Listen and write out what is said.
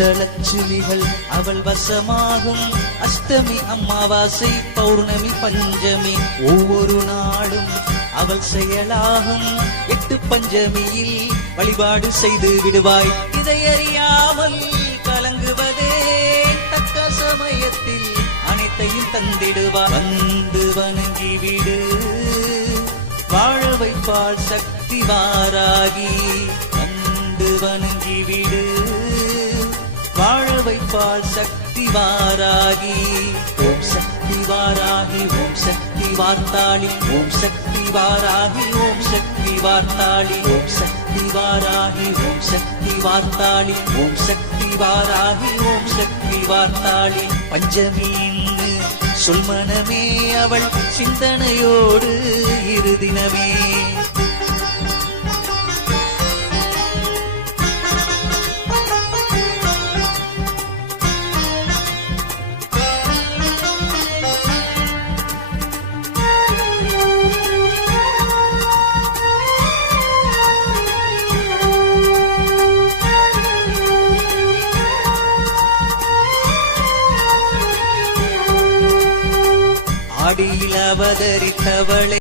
அஷ்டலட்சுமிகள் அவள் வசமாகும். அஷ்டமி, அமாவாசை, பௌர்ணமி, பஞ்சமி ஒவ்வொரு நாளும் அவள் செயலாகும். 8 பஞ்சமியில் வழிபாடு செய்து விடுவாய். இதையறியாமல் கலங்குவதே தக்க சமயத்தில் அனைத்தையும் தந்திடுவார். வந்து வணங்கி விடு, வாழ வைப்பாள் சக்தி வாராகி. வந்து வணங்கி விடு, வாழ வைப்பாள் சக்தி வாராகி. ஓம் சக்தி வாராகி, ஓம் சக்தி வார்த்தாளி, ஓம் சக்தி வாராகி, ஓம் சக்தி வார்த்தாளி, ஓம் சக்தி வாராகி, ஓம் சக்தி வார்த்தாளி, ஓம் சக்தி வாராகி, ஓம் சக்தி வார்த்தாளி. பஞ்சமி சொல் மனமே அவள் சிந்தனையோடு இருதினமே. ஆடியில் அவதரித்தவளே